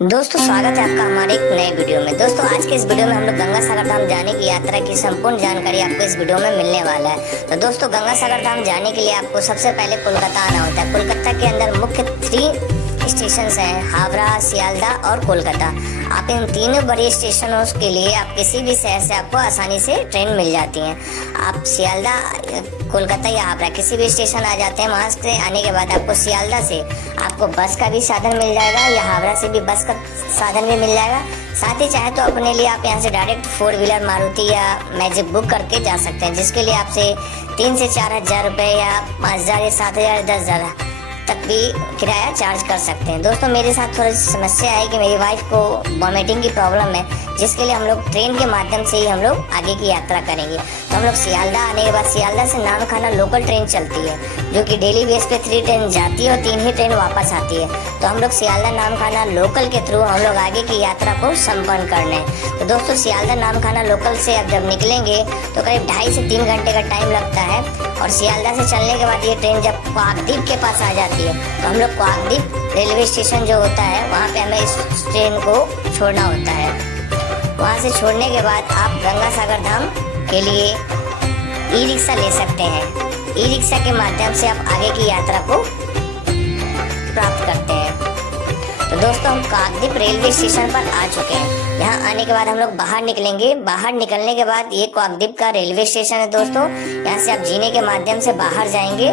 दोस्तों स्वागत है आपका हमारे एक नए वीडियो में। दोस्तों आज के इस वीडियो में हम लोग गंगा सागर धाम जाने की यात्रा की संपूर्ण जानकारी आपको इस वीडियो में मिलने वाला है। तो दोस्तों गंगा सागर धाम जाने के लिए आपको सबसे पहले कोलकाता आना होता है। कोलकाता के अंदर मुख्य 3 स्टेशन हैं, हावड़ा, सियालदा और कोलकाता। आप इन तीनों बड़े स्टेशनों के लिए आप किसी भी शहर से आपको आसानी से ट्रेन मिल जाती है। आप सियालदा, कोलकाता या हावड़ा किसी भी स्टेशन आ जाते हैं। वहाँ से आने के बाद आपको सियालदा से आपको बस का भी साधन मिल जाएगा या हावड़ा से भी बस का साधन भी मिल जाएगा। साथ ही चाहे तो अपने लिए आप यहाँ से डायरेक्ट 4 व्हीलर मारुति या मैजिक बुक करके जा सकते हैं, जिसके लिए आपसे 3 से 4 हज़ार रुपये या 5 हज़ार या 7 हज़ार 10 हज़ार तक भी किराया चार्ज कर सकते हैं। दोस्तों मेरे साथ थोड़ी सी समस्या है कि मेरी वाइफ को वॉमिटिंग की प्रॉब्लम है, जिसके लिए हम लोग ट्रेन के माध्यम से ही हम लोग आगे की यात्रा करेंगे। तो हम लोग सियालदा आने के बाद सियालदा से नामखाना लोकल ट्रेन चलती है, जो कि डेली बेस पे 3 ट्रेन जाती है और 3 ही ट्रेन वापस आती है। तो हम लोग सियालदा नामखाना लोकल के थ्रू हम लोग आगे की यात्रा को संपन्न करने। तो दोस्तों सियालदा नामखाना लोकल से अब जब निकलेंगे तो करीब 2.5 से 3 घंटे का टाइम लगता है। और सियालदा से चलने के बाद ये ट्रेन जब क्वाकद्वीप के पास आ जाती है तो हम लोग क्वाकद्वीप रेलवे स्टेशन जो होता है वहाँ पे हमें इस ट्रेन को छोड़ना होता है। वहाँ से छोड़ने के बाद आप गंगा सागर धाम के लिए ई रिक्शा ले सकते हैं। ई रिक्शा के माध्यम से आप आगे की यात्रा को प्राप्त करते हैं। तो दोस्तों हम काकद्वीप रेलवे स्टेशन पर आ चुके हैं। यहाँ आने के बाद हम लोग बाहर निकलेंगे। बाहर निकलने के बाद ये काकद्वीप का रेलवे स्टेशन है दोस्तों। यहाँ से आप जीने के माध्यम से बाहर जाएंगे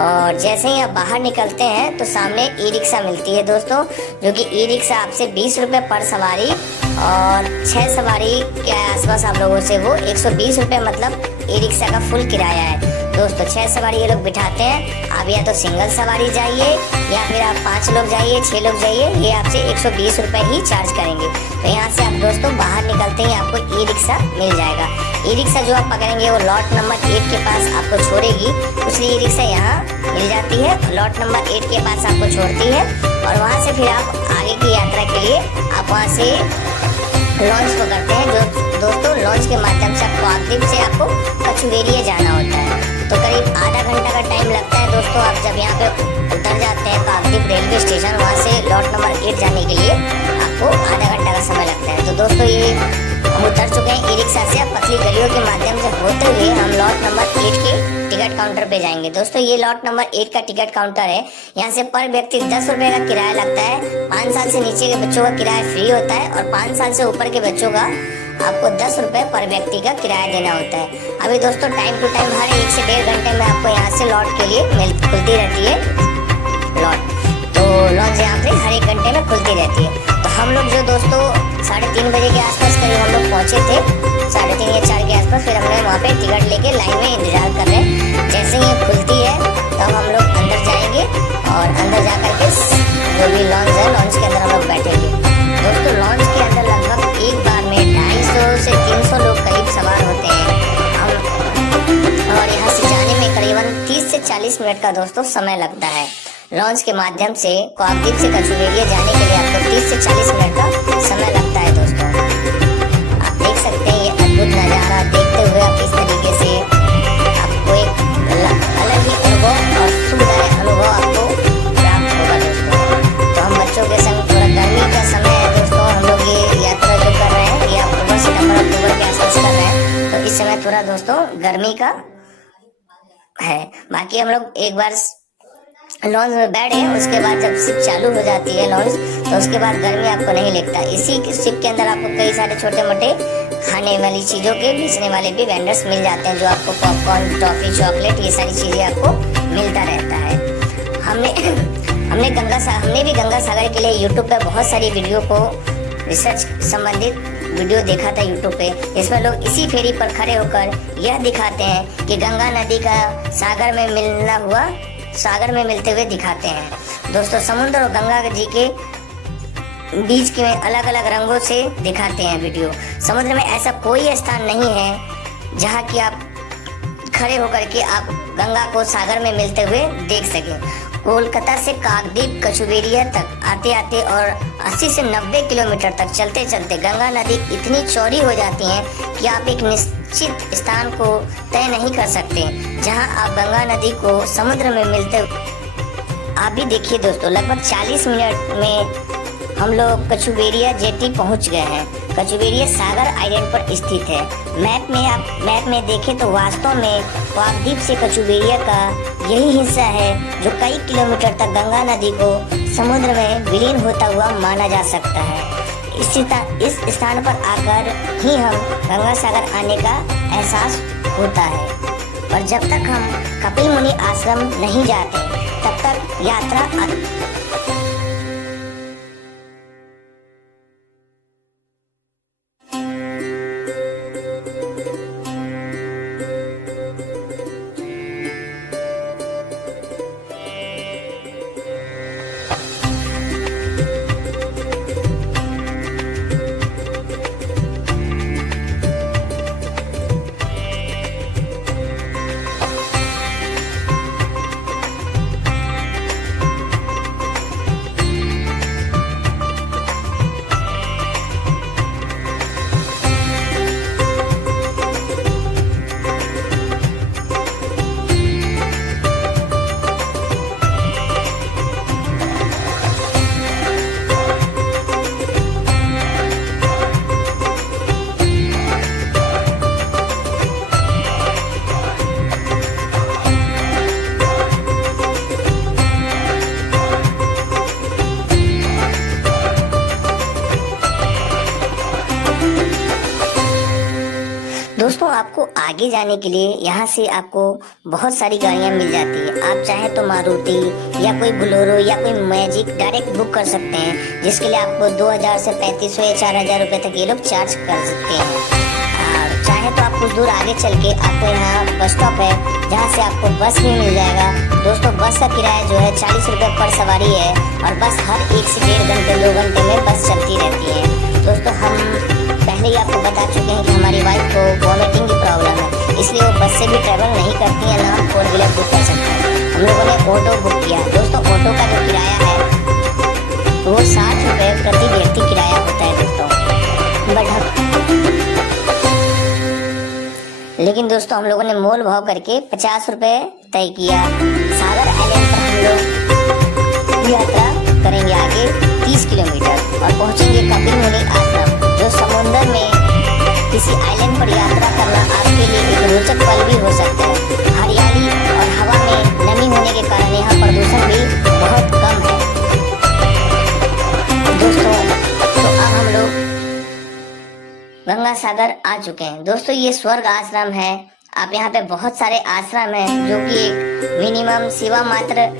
और जैसे ही आप बाहर निकलते हैं तो सामने ई रिक्शा मिलती है दोस्तों, जो कि ई रिक्शा आपसे 20 रुपये पर सवारी और 6 सवारी के आसपास आप लोगों से वो 120 रुपये मतलब ई रिक्शा का फुल किराया है दोस्तों। 6 सवारी ये लोग बिठाते हैं। आप या तो सिंगल सवारी जाइए या फिर आप 5 लोग जाइए, 6 लोग जाइए, ये आपसे 120 रुपये ही चार्ज करेंगे। तो यहाँ से आप दोस्तों बाहर निकलते ही आपको ई रिक्शा मिल जाएगा। ई रिक्शा जो आप पकड़ेंगे वो लॉट नंबर 8 के पास आपको छोड़ेगी, इसलिए ई रिक्शा यहाँ मिल जाती है। लॉट नंबर 8 के पास आपको छोड़ती है और वहाँ से फिर आप आगे की यात्रा के लिए आप वहाँ से लॉन्च पकड़ते हैं। जो दोस्तों लॉन्च के माध्यम से आपको काकद्वीप से आपको कचुवेरिया जाना होता है। तो करीब आधा घंटा का टाइम लगता है दोस्तों। आप जब यहाँ पे उतर जाते हैं काकद्वीप रेलवे स्टेशन, वहाँ से लॉट नंबर 8 जाने के लिए आपको आधा घंटा का समय लगता है। तो दोस्तों ये हम उतर चुके हैं ई रिक्शा से। अब पतली गलियों के माध्यम से होते हुए हम लॉट नंबर 8 के टिकट काउंटर पे जाएंगे। दोस्तों ये लॉट नंबर 8 का टिकट काउंटर है। यहाँ से पर व्यक्ति 10 रुपये का किराया लगता है। 5 साल से नीचे के बच्चों का किराया फ्री होता है और 5 साल से ऊपर के बच्चों का आपको 10 रुपये पर व्यक्ति का किराया देना होता है। अभी दोस्तों टाइम टू टाइम हर 1 से 1.5 घंटे में आपको यहाँ से लॉट के लिए खुलती रहती है लॉट। तो लॉन्च यहाँ पे हर 1 घंटे में खुलती रहती है। तो हम लोग जो दोस्तों 3:30 बजे के आसपास करीब हम लोग पहुँचे थे, 3:30 या 4 के आसपास। फिर हम लोग वहाँ पे टिकट लेके लाइन में इंतजार कर रहे हैं। जैसे ही ये खुलती है तब हम लोग अंदर जाएंगे और अंदर जा करके जो भी लॉन्च है लॉन्च के अंदर हम लोग बैठेंगे। दोस्तों लॉन्च के अंदर लगभग एक बार में 250 से 300 लोग करीब सवार होते हैं और यहाँ से जाने में करीबन 30 से 40 मिनट का दोस्तों समय लगता है। लॉन्च के माध्यम से काकद्वीप से कचुवेरिया जाने के लिए आपको 30 से 40 मिनट का समय लगता है दोस्तों। आप देख सकते हैं ये अद्भुत नज़ारा देखते हुए आप इस तरीके से आपको एक अलग ही अनुभव और सुखदायक अनुभव आपको प्राप्त होगा दोस्तों। तो हम बच्चों के संग थोड़ा गर्मी का समय है दोस्तों, हम लोग ये यात्रा जो कर रहे हैं ये अक्टूबर सितंबर अक्टूबर के आसपास कर रहे हैं। तो इस समय थोड़ा दोस्तों गर्मी का है। बाकी हम लोग एक बार लॉन्च में बैठे उसके बाद जब शिप चालू हो जाती है लॉन्च, तो उसके बाद गर्मी आपको नहीं लगता। इसी शिप के अंदर आपको कई सारे छोटे मोटे खाने वाली चीज़ों के बेचने वाले भी वेंडर्स मिल जाते हैं, जो आपको पॉपकॉर्न, टॉफ़ी, चॉकलेट ये सारी चीज़ें आपको मिलता रहता है। हमने भी गंगा सागर के लिए यूट्यूब पे बहुत सारी वीडियो को रिसर्च संबंधित वीडियो देखा था यूट्यूब पे। इसमें लोग इसी फेरी पर खड़े होकर यह दिखाते हैं कि गंगा नदी का सागर में मिलते हुए दिखाते हैं दोस्तों। समुद्र और गंगा जी के बीच के अलग अलग रंगों से दिखाते हैं वीडियो। समुद्र में ऐसा कोई स्थान नहीं है जहाँ कि आप खड़े होकर के आप गंगा को सागर में मिलते हुए देख सकें। कोलकाता से काकद्वीप कचुवेरिया तक आते आते और 80 से 90 किलोमीटर तक चलते चलते गंगा नदी इतनी चौड़ी हो जाती है कि आप एक निश्चित स्थान को तय नहीं कर सकते जहां आप गंगा नदी को समुद्र में मिलते। आप भी देखिए दोस्तों, लगभग 40 मिनट में हम लोग कछुवेरिया जेटी पहुंच गए हैं। कछुवेरिया सागर आइलैंड पर स्थित है। मैप में देखें तो वास्तव में पापदीप से कछुवेरिया का यही हिस्सा है जो कई किलोमीटर तक गंगा नदी को समुद्र में विलीन होता हुआ माना जा सकता है। इस स्थान पर आकर ही हम गंगा सागर आने का एहसास होता है। और जब तक हम कपिल मुनि आश्रम नहीं जाते तब तक यात्रा दोस्तों, आपको आगे जाने के लिए यहाँ से आपको बहुत सारी गाड़ियाँ मिल जाती है। आप चाहे तो मारुति या कोई बोलेरो या कोई मैजिक डायरेक्ट बुक कर सकते हैं, जिसके लिए आपको 2000 से 3500 या 4000 रुपये तक ये लोग चार्ज कर सकते हैं। और चाहे तो आप कुछ दूर आगे चल के आपको यहाँ बस स्टॉप है, जहाँ से आपको बस भी मिल जाएगा। दोस्तों, बस का किराया जो है 40 रुपये पर सवारी है और बस हर 1 से 1.5 घंटे 2 घंटे में बस चलती रहती है। दोस्तों, हम पहले ही आपको बता चुके हैं कि हमारी वाइफ को वॉमिटिंग की प्रॉब्लम है, इसलिए वो बस से भी ट्रैवल नहीं करती है, ना 4 व्हीलर बुक कर सकते हैं। हम लोगों ने ऑटो बुक किया। दोस्तों, ऑटो का जो किराया है वो 60 रुपये प्रति व्यक्ति किराया होता है दोस्तों। लेकिन दोस्तों, हम लोगों ने मोल भाव करके 50 रुपये तय किया। सागर आइलैंड पर हम लोग यात्रा करेंगे आगे 30 किलोमीटर और पहुंचेंगे कपिल मुनि आश्रम, जो समुद्र में किसी आइलैंड पर यात्रा करना आपके लिए एक रोचक पल भी हो सकता है। हरियाली और हवा में नमी होने के कारण यहाँ प्रदूषण भी बहुत कम है। दोस्तों, तो अब हम लोग गंगा सागर आ चुके हैं। दोस्तों, ये स्वर्ग आश्रम है। आप यहाँ पे बहुत सारे आश्रम हैं जो कि एक मिनिमम सेवा मात्र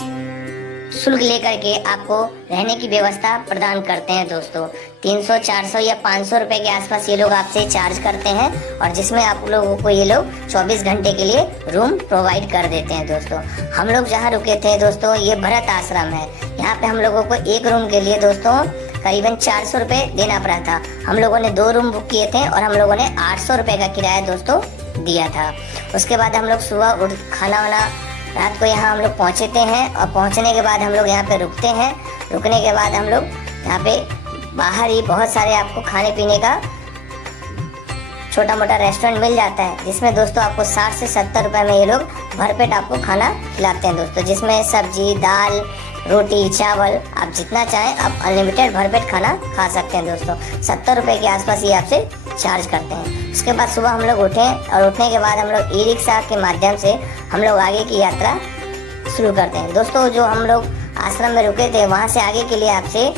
शुल्क लेकर के आपको रहने की व्यवस्था प्रदान करते हैं। दोस्तों, 300, 400 या 500 रुपए के आसपास ये लोग आपसे चार्ज करते हैं और जिसमें आप लोगों को ये लोग 24 घंटे के लिए रूम प्रोवाइड कर देते हैं। दोस्तों, हम लोग जहाँ रुके थे दोस्तों, ये भरत आश्रम है। यहाँ पे हम लोगों को एक रूम के लिए दोस्तों करीबन 400 रुपये देना पड़ा था। हम लोगों ने 2 रूम बुक किए थे और हम लोगों ने 800 रुपये का किराया दोस्तों दिया था। उसके बाद हम लोग सुबह खाना वाना रात को यहाँ हम लोग पहुँचते हैं और पहुँचने के बाद हम लोग यहाँ पे रुकते हैं। रुकने के बाद हम लोग यहाँ पे बाहर ही बहुत सारे आपको खाने पीने का छोटा मोटा रेस्टोरेंट मिल जाता है, जिसमें दोस्तों आपको 60 से 70 रुपये में ये लोग भरपेट आपको खाना खिलाते हैं दोस्तों, जिसमें सब्जी, दाल, रोटी, चावल आप जितना चाहें आप अनलिमिटेड भरपेट खाना खा सकते हैं दोस्तों। 70 रुपये के आसपास ये आपसे चार्ज करते हैं। उसके बाद सुबह हम लोग उठे और उठने के बाद हम लोग ई-रिक्शा के माध्यम से हम लोग आगे की यात्रा शुरू करते हैं। दोस्तों, जो हम लोग आश्रम में रुके थे वहाँ से आगे के लिए आपसे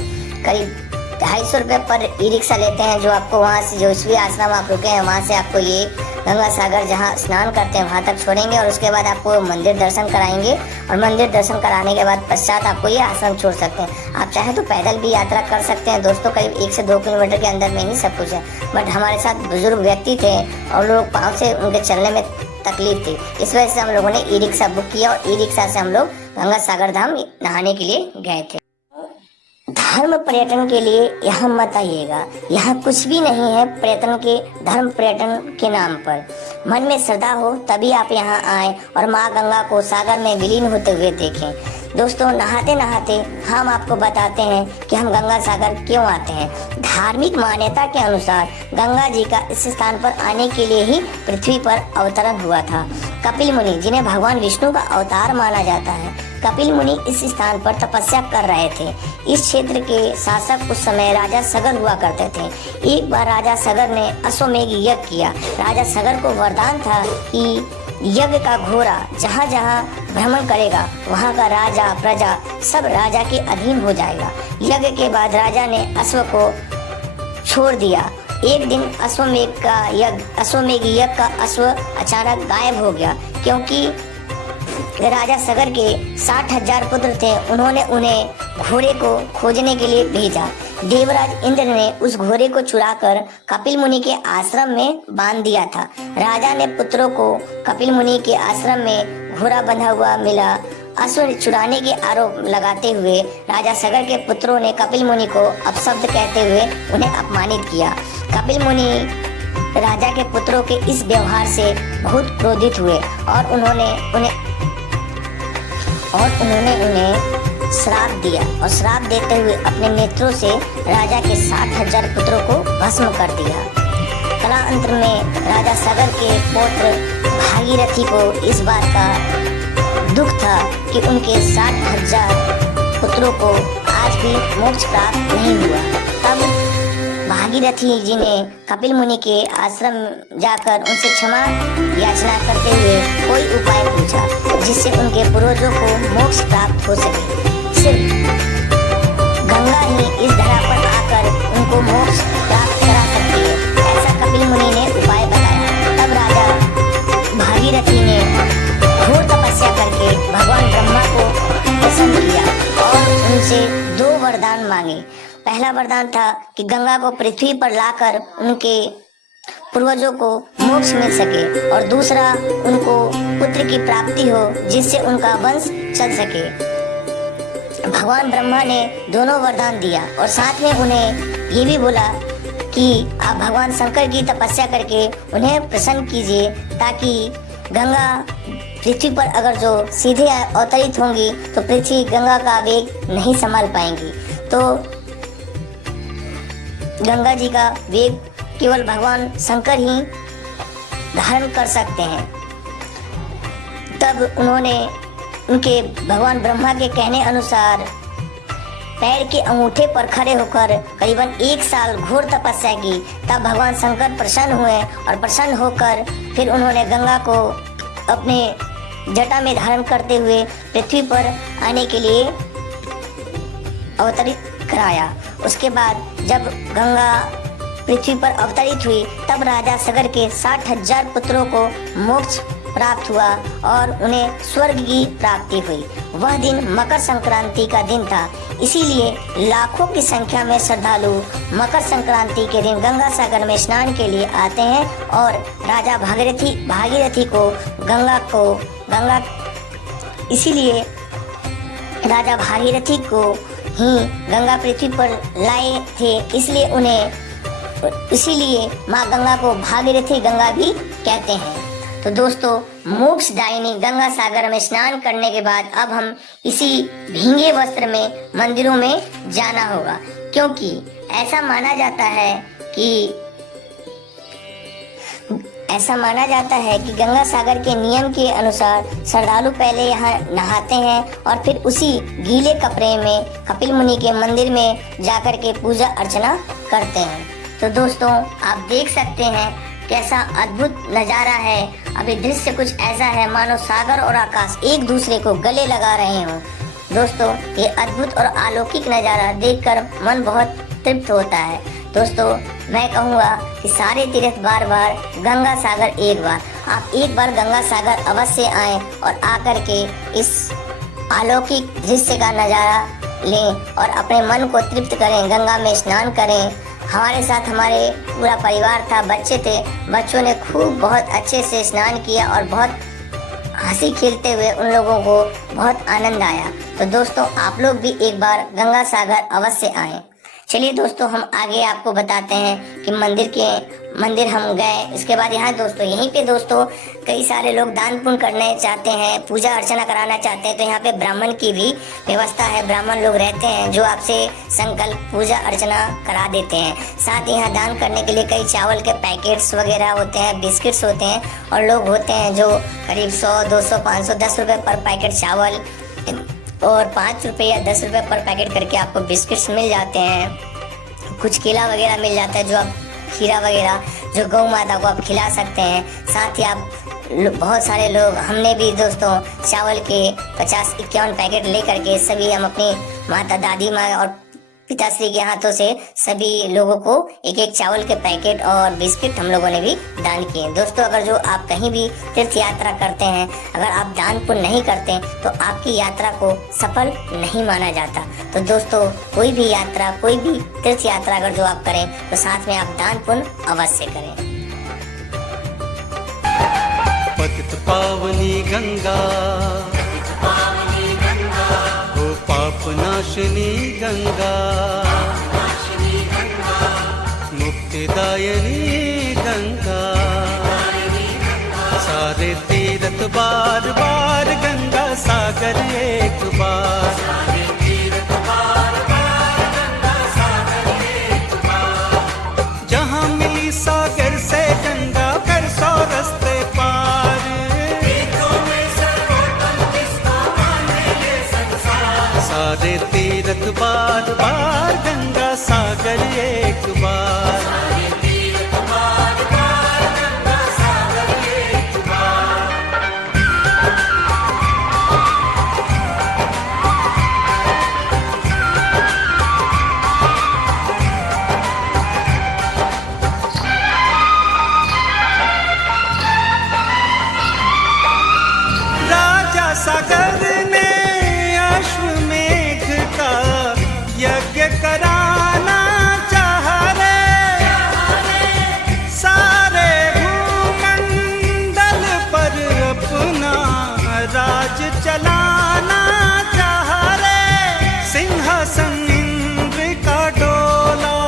करीब 250 रुपये पर ई-रिक्शा लेते हैं, जो आपको वहाँ से जो भी आश्रम आप रुके हैं वहाँ से आपको ये गंगा सागर जहाँ स्नान करते हैं वहाँ तक छोड़ेंगे और उसके बाद आपको मंदिर दर्शन कराएंगे और मंदिर दर्शन कराने के बाद पश्चात आपको ये आश्रम छोड़ सकते हैं। आप चाहे तो पैदल भी यात्रा कर सकते हैं दोस्तों, करीब 1 से 2 किलोमीटर के अंदर में ही सब कुछ है। बट हमारे साथ बुजुर्ग व्यक्ति थे और लोग पाँव से उनके चलने में तकलीफ थी, इस वजह से हम लोगों ने ई-रिक्शा बुक किया और ई-रिक्शा से हम लोग गंगा सागर धाम नहाने के लिए गए थे। धर्म पर्यटन के लिए यहाँ मत आइएगा, यहाँ कुछ भी नहीं है पर्यटन के, धर्म पर्यटन के नाम पर। मन में श्रद्धा हो तभी आप यहाँ आएं और माँ गंगा को सागर में विलीन होते हुए देखें। दोस्तों, नहाते नहाते हम आपको बताते हैं कि हम गंगा सागर क्यों आते हैं। धार्मिक मान्यता के अनुसार गंगा जी का इस स्थान पर आने के लिए ही पृथ्वी पर अवतरण हुआ था। कपिल मुनि, जिन्हें भगवान विष्णु का अवतार माना जाता है, कपिल मुनि इस स्थान पर तपस्या कर रहे थे। इस क्षेत्र के शासक उस समय राजा सगर हुआ करते थे। एक बार राजा सगर ने अश्वमेध यज्ञ किया। राजा सगर को वरदान था कि यज्ञ का घोड़ा जहाँ जहाँ भ्रमण करेगा वहाँ का राजा प्रजा सब राजा के अधीन हो जाएगा। यज्ञ के बाद राजा ने अश्व को छोड़ दिया। एक दिन अश्वमेध यज्ञ का अश्व अचानक गायब हो गया, क्योंकि राजा सगर के 60,000 पुत्र थे। उन्होंने उन्हें घोड़े को खोजने के लिए भेजा। देवराज इंद्र ने उस घोड़े को चुराकर कपिल मुनि के आश्रम में बांध दिया था। राजा ने पुत्रों को कपिल मुनि के आश्रम में घोड़ा बंधा हुआ मिला। अश्व चुराने के आरोप लगाते हुए राजा सगर के पुत्रों ने कपिल मुनि को अपशब्द कहते हुए उन्हें अपमानित किया। कपिल मुनि राजा के पुत्रों के इस व्यवहार से बहुत क्रोधित हुए और उन्होंने उन्हें श्राप दिया और श्राप देते हुए अपने नेत्रों से राजा के 60,000 पुत्रों को भस्म कर दिया। कालांतर में राजा सगर के पुत्र भागीरथी को इस बात का दुख था कि उनके 60,000 पुत्रों को आज भी मोक्ष प्राप्त नहीं हुआ। तब भागीरथी जी ने कपिल मुनि के आश्रम जाकर उनसे क्षमा याचना करते हुए कोई उपाय पूछा जिससे उनके पूर्वजों को मोक्ष प्राप्त हो सके। सिर्फ गंगा ही इस धरा पर आकर उनको मोक्ष प्राप्त करा सकती है, ऐसा कपिल मुनि ने उपाय बताया। तब राजा भागीरथी ने घोर तपस्या करके भगवान ब्रह्मा को प्रसन्न किया और उनसे 2 वरदान मांगे। पहला वरदान था कि गंगा को पृथ्वी पर लाकर उनके पूर्वजों को मोक्ष मिल सके और दूसरा उनको पुत्र की प्राप्ति हो जिससे उनका वंश चल सके। भगवान ब्रह्मा ने दोनों वरदान दिया और साथ में उन्हें ये भी बोला कि आप भगवान शंकर की तपस्या करके उन्हें प्रसन्न कीजिए ताकि गंगा पृथ्वी पर अगर जो सीधे अवतरित होंगी तो पृथ्वी गंगा का वेग नहीं संभाल पाएंगी। तो गंगा जी का वेग केवल भगवान शंकर ही धारण कर सकते हैं। तब उन्होंने उनके भगवान ब्रह्मा के कहने अनुसार पैर के अंगूठे पर खड़े होकर करीबन 1 साल घोर तपस्या की। तब भगवान शंकर प्रसन्न हुए और प्रसन्न होकर फिर उन्होंने गंगा को अपने जटा में धारण करते हुए पृथ्वी पर आने के लिए अवतरित कराया। उसके बाद जब गंगा पृथ्वी पर अवतरित हुई तब राजा सगर के 60,000 पुत्रों को मोक्ष प्राप्त हुआ और उन्हें स्वर्ग की प्राप्ति हुई। वह दिन मकर संक्रांति का दिन था, इसीलिए लाखों की संख्या में श्रद्धालु मकर संक्रांति के दिन गंगा सागर में स्नान के लिए आते हैं और राजा भागीरथी को गंगा इसीलिए राजा भागीरथी को ही गंगा पृथ्वी पर लाए थे, इसीलिए माँ गंगा को भागीरथी गंगा भी कहते हैं। तो दोस्तों, मोक्षदायिनी गंगा सागर में स्नान करने के बाद अब हम इसी भींगे वस्त्र में मंदिरों में जाना होगा, क्योंकि ऐसा माना जाता है कि गंगा सागर के नियम के अनुसार श्रद्धालु पहले यहाँ नहाते हैं और फिर उसी गीले कपड़े में कपिल मुनि के मंदिर में जाकर के पूजा अर्चना करते हैं। तो दोस्तों, आप देख सकते हैं कैसा अद्भुत नज़ारा है। अभी दृश्य कुछ ऐसा है मानो सागर और आकाश एक दूसरे को गले लगा रहे हों। दोस्तों, ये अद्भुत और अलौकिक नज़ारा देखकर मन बहुत तृप्त होता है। दोस्तों, मैं कहूँगा कि सारे तीर्थ बार गंगा सागर एक बार, आप एक बार गंगा सागर अवश्य आएं और आकर के इस अलौकिक दृश्य का नज़ारा लें और अपने मन को तृप्त करें, गंगा में स्नान करें। हमारे साथ हमारे पूरा परिवार था, बच्चे थे, बच्चों ने खूब बहुत अच्छे से स्नान किया और बहुत हंसी खेलते हुए उन लोगों को बहुत आनंद आया। तो दोस्तों, आप लोग भी एक बार गंगा सागर अवश्य आएं। चलिए दोस्तों, हम आगे आपको बताते हैं कि मंदिर हम गए। इसके बाद यहाँ दोस्तों, यहीं पे दोस्तों कई सारे लोग दान पुण्य करने चाहते हैं, पूजा अर्चना कराना चाहते हैं, तो यहाँ पे ब्राह्मण की भी व्यवस्था है। ब्राह्मण लोग रहते हैं जो आपसे संकल्प पूजा अर्चना करा देते हैं। साथ ही यहाँ दान करने के लिए कई चावल के पैकेट्स वगैरह होते हैं, बिस्किट्स होते हैं और लोग होते हैं जो करीब 100, 200, 500, 10 रुपये पर पैकेट चावल और 5 रुपये या 10 रुपये पर पैकेट करके आपको बिस्किट्स मिल जाते हैं। कुछ केला वगैरह मिल जाता है, जो आप खीरा वगैरह जो गौ माता को आप खिला सकते हैं। साथ ही आप बहुत सारे लोग, हमने भी दोस्तों चावल के 50-51 पैकेट ले करके सभी हम अपनी माता, दादी माँ और पिताश्री के हाथों से सभी लोगों को एक एक चावल के पैकेट और बिस्किट हम लोगों ने भी दान किए। दोस्तों, अगर जो आप कहीं भी तीर्थ यात्रा करते हैं, अगर आप दान पुण्य नहीं करते तो आपकी यात्रा को सफल नहीं माना जाता। तो दोस्तों, कोई भी यात्रा, कोई भी तीर्थ यात्रा अगर जो आप करें तो साथ में आप दान पुण्य अवश्य करें। पतित पावनी गंगा, पाप नाशिनी गंगा, मुक्तिदायिनी गंगा, सारे तीर्थ बार बार गंगा सागर एक बार, जहाँ मिली सागर से गंगा कर 100 रस्ते पार। सारे तीर्थ बार बार गंगा सागर एक बार, सारे तीर्थ बार बार गंगा सागर एक बार। राजा सागर ने यज्ञ कराना चाह रे, सारे भूमंडल पर अपना राज चलाना चाह रे। सिंहासन इंद्र का डोला,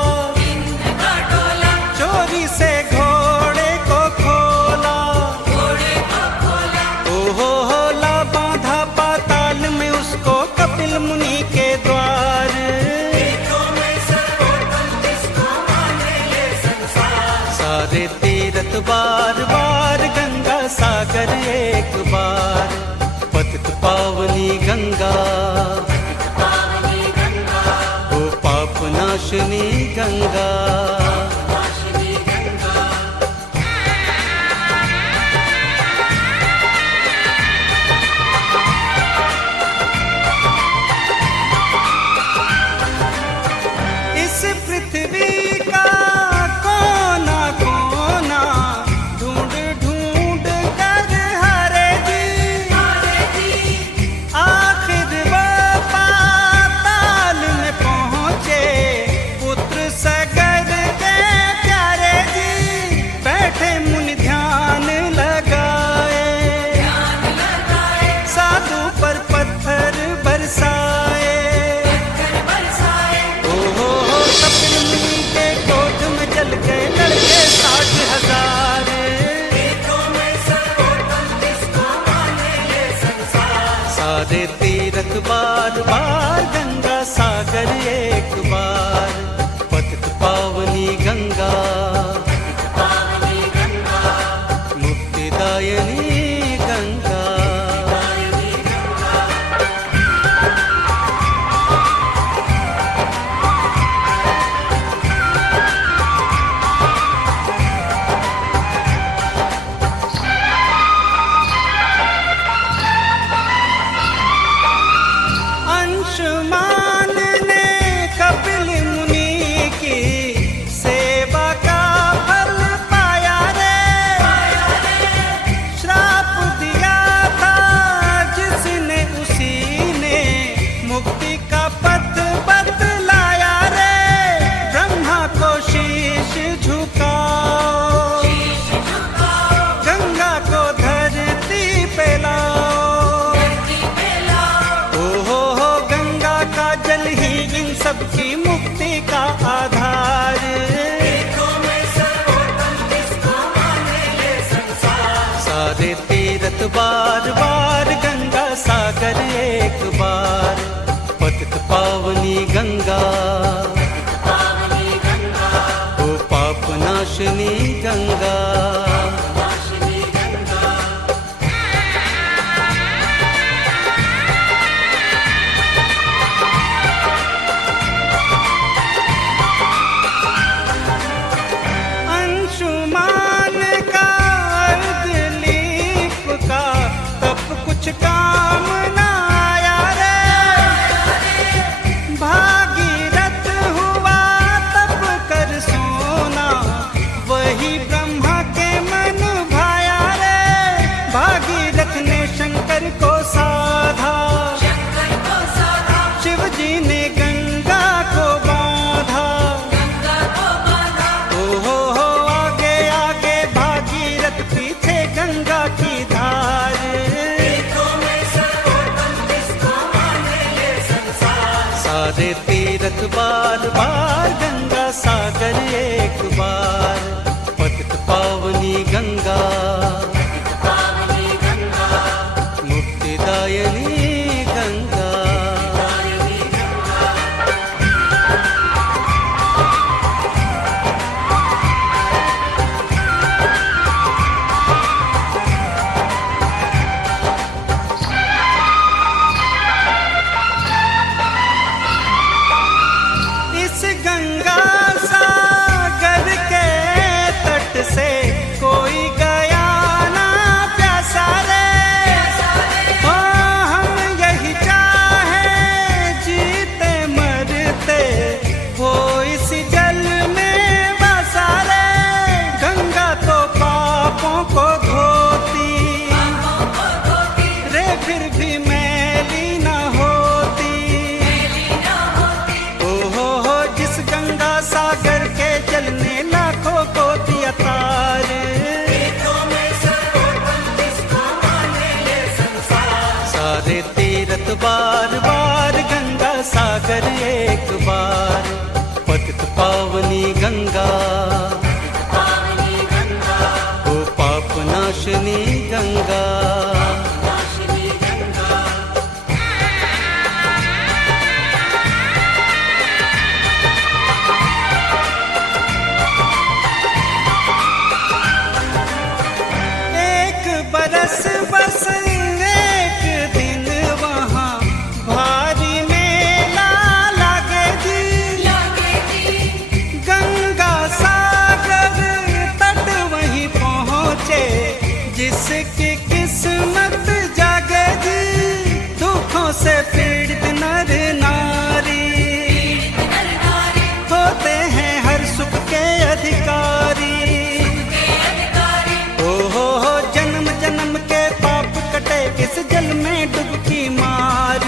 चोरी से घोड़े को खोला, ओहो होला बांधा पाताल में उसको कपिल मुनि के द्वार। सारे तीर्थ बार बार गंगा सागर एक बार, पतित पावनी गंगा, ओ पाप नाशिनी गंगा। इस पृथ्वी का कोना कोना ढूंढ ढूंढ कर हरे जी, आखिर वो पाताल में पहुँचे पुत्र सगर के प्यारे जी। बैठे मुनि ध्यान लगाए, साधु पर पत्थर बरसाए, चल गए लड़के 60,000। सारे तीर्थ बार बार गंगा सागर एक बार, पतित पावनी गंगा, मुक्तिदायिनी गंगा। अंशुमान ने कपिल मुनि की सेवा का फल पाया रे, श्राप दिया था जिसने उसी ने मुक्ति का पथ बतलाया रे। ब्रह्मा को शीश झुकाओ, गंगा को धरती पे लाओ, जल ही इन सबकी मुक्ति का आधार। सारे तीर्थ बार बार गंगा सागर एक बार, पतित पावनी गंगा, ओ पाप नाशिनी गंगा। तीरथ बार बार गंगा सागर एक बार, पतित पावनी गंगा मुक्तिदायिनी गंगा। इस गंगा सागर के तट से कोई गया ना प्यासा रे, ओ हम यही चाहे जीते मरते वो इस जल में बसा रे। गंगा तो पापों को धोती रे, फिर भी मैली ना होती। ओ जिस गंगा सागर के जल ने लाखों को दिया तार, सारे तीरथ बार बार गंगा सागर एक बार, पतित पावनी गंगा ओ पाप नाशनी गंगा। एक बरस बस एक दिन वहाँ भारी मेला लागे जी, गंगा सागर तट वहीं पहुँचे जिसकी किस्मत जागे जी। दुखों से पीड़ित नर नारी होते हैं हर सुख के अधिकारी। हो जन्म जन्म के पाप कटे इस जल में डुबकी मार,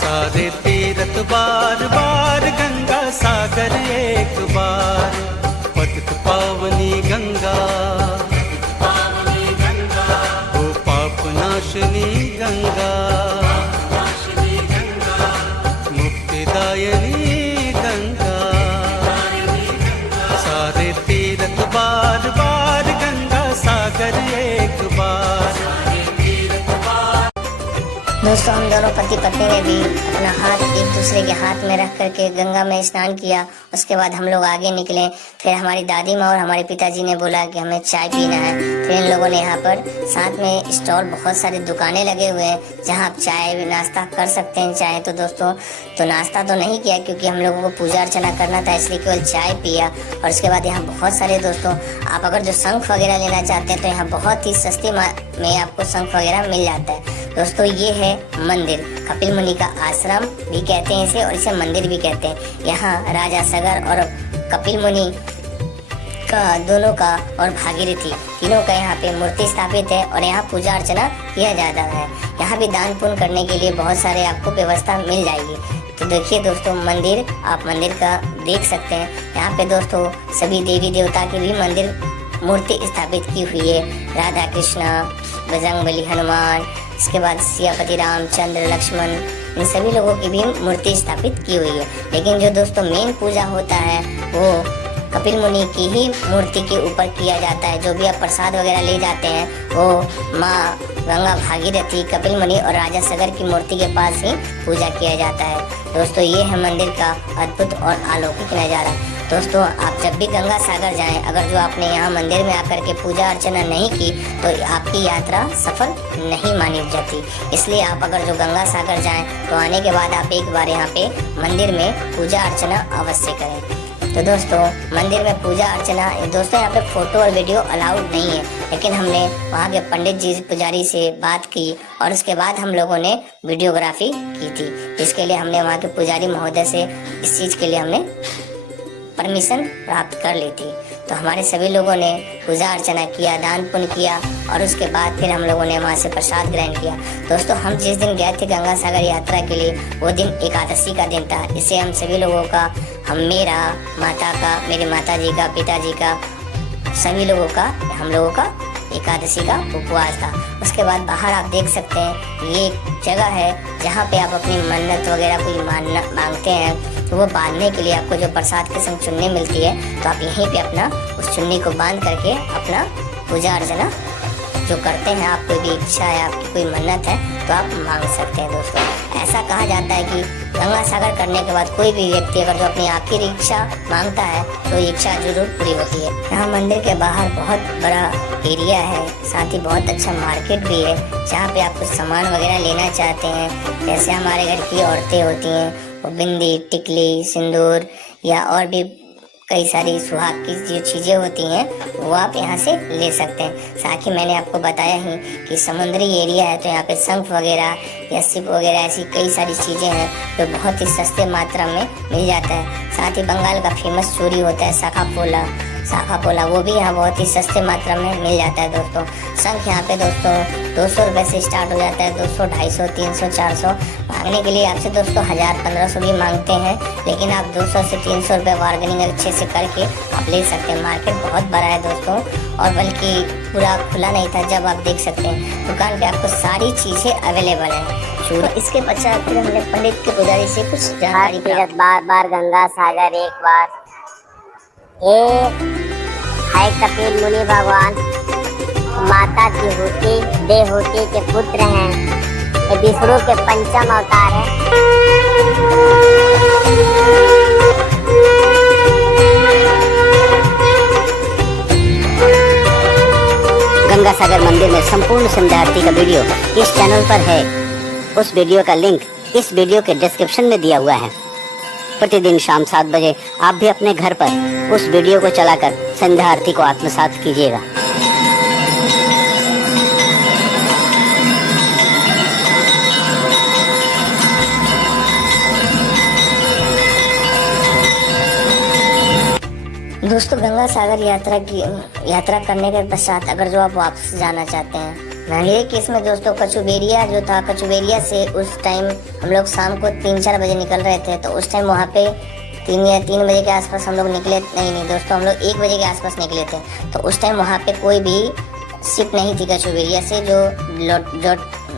सारे तीरथ बार बार गंगा सागर एक बार, पतित पावनी गंगा ओ पाप नाशनी गंगा मुक्तिदायिनी गंगा। सारे तीरथ बार बार गंगा सागर एक बार। दोस्तों हम दोनों पति पत्नी ने भी अपना हाथ एक दूसरे के हाथ में रख करके गंगा में स्नान किया। उसके बाद हम लोग आगे निकले। फिर हमारी दादी माँ और हमारे पिताजी ने बोला कि हमें चाय पीना है। फिर इन लोगों ने यहाँ पर साथ में स्टॉल, बहुत सारी दुकानें लगे हुए हैं जहाँ आप चाय नाश्ता कर सकते हैं चाहे तो। दोस्तों तो नाश्ता तो नहीं किया क्योंकि हम लोगों को पूजा अर्चना करना था, इसलिए केवल चाय पिया। और उसके बाद यहाँ बहुत सारे दोस्तों, आप अगर जो शंख वगैरह लेना चाहते हैं तो यहाँ बहुत ही सस्ती में आपको शंख वगैरह मिल जाता है। दोस्तों ये है मंदिर, कपिल मुनि का आश्रम भी कहते हैं इसे, और इसे मंदिर भी कहते हैं। यहाँ राजा सगर और कपिल मुनि का दोनों का और भागीरथी तीनों का यहाँ पे मूर्ति स्थापित है और यहाँ पूजा अर्चना किया जाता है। यहाँ भी दान पुण्य करने के लिए बहुत सारे आपको व्यवस्था मिल जाएगी। तो देखिए दोस्तों मंदिर, आप मंदिर का देख सकते हैं। यहाँ पे दोस्तों सभी देवी देवता की भी मंदिर मूर्ति स्थापित की हुई है। राधा कृष्णा, बजरंगबली, हनुमान, इसके बाद सियापति रामचंद्र, लक्ष्मण, इन सभी लोगों की भी मूर्ति स्थापित की हुई है। लेकिन जो दोस्तों मेन पूजा होता है वो कपिल मुनि की ही मूर्ति के ऊपर किया जाता है। जो भी आप प्रसाद वगैरह ले जाते हैं वो माँ गंगा, भागीरथी, कपिल मुनि और राजा सगर की मूर्ति के पास ही पूजा किया जाता है। दोस्तों ये है मंदिर का अद्भुत और अलौकिक नज़ारा। दोस्तों आप जब भी गंगा सागर जाएं, अगर जो आपने यहाँ मंदिर में आकर के पूजा अर्चना नहीं की तो आपकी यात्रा सफल नहीं मानी जाती। इसलिए आप अगर जो गंगा सागर जाएं तो आने के बाद आप एक बार यहाँ पे मंदिर में पूजा अर्चना अवश्य करें। तो दोस्तों मंदिर में पूजा अर्चना, दोस्तों यहाँ पे फोटो और वीडियो अलाउड नहीं है, लेकिन हमने वहाँ के पंडित जी पुजारी से बात की और उसके बाद हम लोगों ने वीडियोग्राफी की थी। इसके लिए हमने वहाँ के पुजारी महोदय से इस चीज़ के लिए हमने परमिशन प्राप्त कर ली थी। तो हमारे सभी लोगों ने पूजा अर्चना किया, दान पुण्य किया और उसके बाद फिर हम लोगों ने वहाँ से प्रसाद ग्रहण किया। दोस्तों हम जिस दिन गए थे गंगा सागर यात्रा के लिए वो दिन एकादशी का दिन था। इससे हम सभी लोगों का, मेरा, माता का, मेरी माता जी का, पिताजी का, सभी लोगों का, हम लोगों का एकादशी का उपवास था। उसके बाद बाहर आप देख सकते हैं ये एक जगह है जहाँ पे आप अपनी मन्नत वगैरह कोई मांगते हैं, तो वो बांधने के लिए आपको जो प्रसाद के संग चुन्नी मिलती है, तो आप यहीं पे अपना उस चुन्नी को बांध करके अपना पूजा अर्चना जो करते हैं, आप कोई भी इच्छा है, आपकी कोई मन्नत है, तो आप मांग सकते हैं। दोस्तों ऐसा कहा जाता है कि गंगा सागर करने के बाद कोई भी व्यक्ति अगर जो अपनी आखिरी इच्छा मांगता है तो इच्छा जरूर पूरी होती है। यहाँ मंदिर के बाहर बहुत बड़ा एरिया है, साथ ही बहुत अच्छा मार्केट भी है जहाँ पे आप कुछ सामान वगैरह लेना चाहते हैं, जैसे हमारे घर की औरतें होती हैं वो बिंदी, टिकली, सिंदूर या और भी कई सारी सुहाग की जो चीज़ें होती हैं वो आप यहाँ से ले सकते हैं। साथ ही मैंने आपको बताया ही कि समुद्री एरिया है, तो यहाँ पे शंख वगैरह या सिप वगैरह ऐसी कई सारी चीज़ें हैं जो बहुत ही सस्ते मात्रा में मिल जाता है। साथ ही बंगाल का फेमस चूड़ी होता है शाखा पोला, वो भी यहाँ बहुत ही सस्ते मात्रा में मिल जाता है। दोस्तों शंख यहाँ पे दोस्तों 200 रुपये से स्टार्ट हो जाता है, 200, 250, 300, 400 मांगने के लिए आपसे दोस्तों 1000, 1500 भी मांगते हैं, लेकिन आप 200 से 300 रुपये बार्गेनिंग अच्छे से करके आप ले सकते हैं। मार्केट बहुत बड़ा है दोस्तों, और बल्कि पूरा खुला नहीं था। जब आप देख सकते हैं दुकान पे आपको सारी चीज़ें अवेलेबल है। इसके पश्चात फिर हमने पंडित के पुजारी से कुछ जानकारी बार गंगा सागर एक बार। ये है कपिल मुनि भगवान, माता देवहूति के पुत्र हैं। ये विष्णु के पंचम अवतार है। गंगा सागर मंदिर में संपूर्ण संध्या आरती का वीडियो इस चैनल पर है। उस वीडियो का लिंक इस वीडियो के डिस्क्रिप्शन में दिया हुआ है। प्रतिदिन शाम 7 बजे आप भी अपने घर पर उस वीडियो को चलाकर संध्या आरती को आत्मसात कीजिएगा। दोस्तों गंगा सागर यात्रा करने के पश्चात अगर जो आप वापस जाना चाहते हैं, मेरे केस में दोस्तों कचुबेरिया जो था, कचुबेरिया से उस टाइम हम लोग शाम को 3-4 बजे निकल रहे थे, तो उस टाइम वहाँ पे 3 बजे के आसपास हम लोग निकले। नहीं दोस्तों, हम लोग 1 बजे के आसपास निकले थे। तो उस टाइम वहाँ पे कोई भी शिप नहीं थी कचुबेरिया से, जो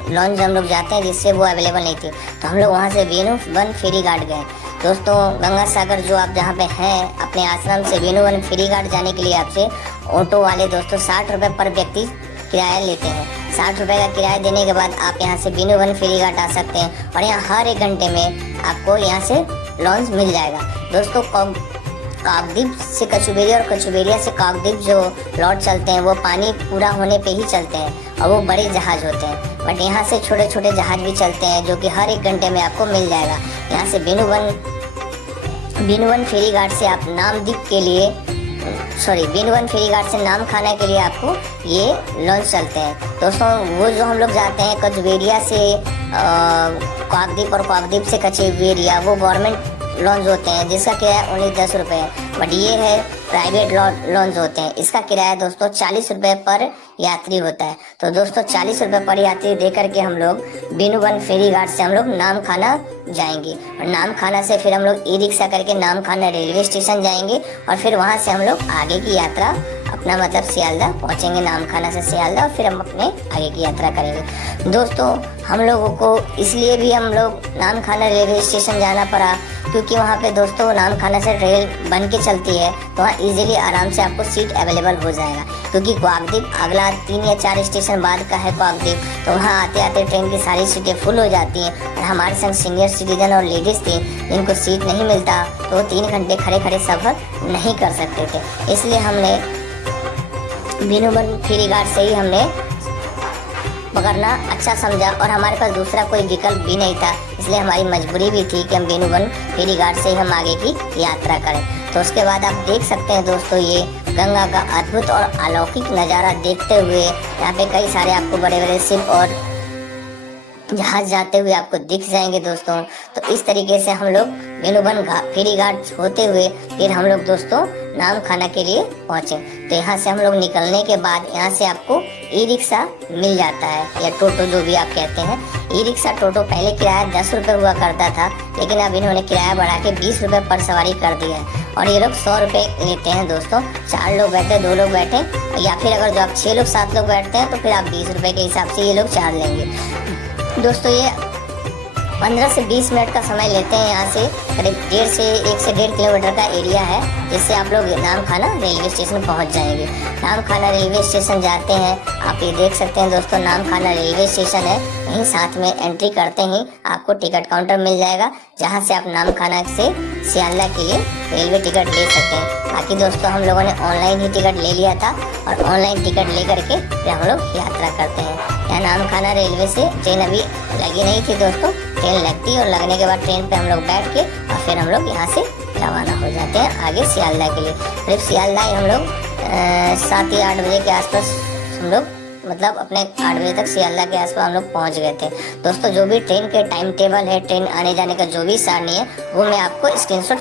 लॉन्च हम लोग जाते हैं जिससे वो अवेलेबल नहीं थी। तो हम लोग वहाँ से वेणुवन फेरी घाट गए। दोस्तों गंगा सागर जो आप जहाँ पे हैं अपने आश्रम से वेणुवन फेरी घाट जाने के लिए आपसे ऑटो वाले दोस्तों 60 रुपये पर व्यक्ति किराया लेते हैं। 60 रुपये का किराया देने के बाद आप यहाँ से वेणुवन फेरी घाट आ सकते हैं, और यहाँ हर 1 घंटे में आपको यहाँ से लॉन्च मिल जाएगा। दोस्तों काकद्वीप से कचुबेरिया और कचुबेरिया से काकद्वीप जो लॉट चलते हैं वो पानी पूरा होने पे ही चलते हैं, और वो बड़े जहाज होते हैं। बट यहाँ से छोटे छोटे जहाज भी चलते हैं जो कि हर 1 घंटे में आपको मिल जाएगा। यहाँ से वेणुवन फेरी घाट से आप वेणुवन फेरी घाट से नाम खाना के लिए आपको ये लॉन्च चलते हैं। दोस्तों वो जो हम लोग जाते हैं कचुबेरिया से काकद्वीप और काकद्वीप से कचुबेरिया, वो गवर्नमेंट लॉन्च होते हैं जिसका किराया ओनली 10 रुपये है। बट ये है प्राइवेट लॉन्च होते हैं, इसका किराया दोस्तों 40 रुपये पर यात्री होता है। तो दोस्तों 40 रुपये पर यात्री दे करके हम लोग वेणुवन फेरी घाट से हम लोग नाम खाना जाएंगे, और नाम खाना से फिर हम लोग ई रिक्शा करके नाम खाना रेलवे स्टेशन जाएंगे, और फिर वहाँ से हम लोग आगे की यात्रा अपना मतलब सियालदा पहुँचेंगे। नाम खाना से सियालदा, और फिर हम अपने आगे की यात्रा करेंगे। दोस्तों हम लोगों को इसलिए भी हम लोग नाम खाना रेलवे स्टेशन जाना पड़ा क्योंकि वहाँ पे दोस्तों नाम खाना से रेल बन के चलती है, तो वहाँ इजीली आराम से आपको सीट अवेलेबल हो जाएगा। क्योंकि काकद्वीप अगला 3 या 4 स्टेशन बाद का है काकद्वीप, तो वहाँ आते आते ट्रेन की सारी सीटें फुल हो जाती हैं। और हमारे संग सीनियर सिटीजन और लेडीज़ थी जिनको सीट नहीं मिलता, तो वो 3 घंटे खड़े खड़े सफ़र नहीं कर सकते थे। इसलिए हमने वेणुवन फेरी घाट से ही हमने पकड़ना अच्छा समझा, और हमारे पास दूसरा कोई विकल्प भी नहीं था। इसलिए हमारी मजबूरी भी थी कि हम वेणुवन फेरी घाट से ही हम आगे की यात्रा करें। तो उसके बाद आप देख सकते हैं दोस्तों ये गंगा का अद्भुत और अलौकिक नज़ारा देखते हुए यहाँ पे कई सारे आपको बड़े बड़े शिप और जहाज जाते हुए आपको दिख जाएंगे दोस्तों। तो इस तरीके से हम लोग वेणुवन फेरी घाट होते हुए फिर हम लोग दोस्तों नाम खाना के लिए पहुँचे। तो यहाँ से हम लोग निकलने के बाद यहाँ से आपको ई रिक्शा मिल जाता है, या टोटो जो भी आप कहते हैं। ई रिक्शा टोटो पहले किराया 10 रुपये हुआ करता था, लेकिन अब इन्होंने किराया बढ़ा के 20 रुपये पर सवारी कर दिया है। और ये लोग 100 रुपये लेते हैं दोस्तों। 4 लोग बैठे, 2 लोग बैठे, या फिर अगर जो आप 6 लोग 7 लोग बैठते हैं तो फिर आप 20 रुपये के हिसाब से ये लोग चार्ज लेंगे। दोस्तों ये 15 से 20 मिनट का समय लेते हैं। यहाँ से करीब 1 से 1.5 किलोमीटर का एरिया है, जिससे आप लोग नामखाना रेलवे स्टेशन पहुँच जाएंगे। नामखाना रेलवे स्टेशन जाते हैं, आप ये देख सकते हैं दोस्तों, नामखाना रेलवे स्टेशन है। यहीं साथ में एंट्री करते ही आपको टिकट काउंटर मिल जाएगा, जहाँ से आप नामखाना से सियालदह के लिए रेलवे टिकट ले सकते हैं। बाकी दोस्तों हम लोगों ने ऑनलाइन ही टिकट ले लिया था और ऑनलाइन टिकट ले करके फिर हम लोग यात्रा करते हैं। यहाँ नामखाना रेलवे से ट्रेन अभी लगी नहीं थी दोस्तों, ट्रेन लगती और लगने के बाद ट्रेन पे हम लोग बैठ के और फिर हम लोग यहाँ से रवाना हो जाते हैं आगे सियालदह के लिए। फिर सियालदह हम लोग 7 या 8 बजे के आसपास हम लोग मतलब अपने 8 बजे तक सियालदह के आसपास हम लोग पहुँच गए थे। दोस्तों जो भी ट्रेन के टाइम टेबल है, ट्रेन आने जाने का जो भी सारणी है, वो मैं आपको स्क्रीनशॉट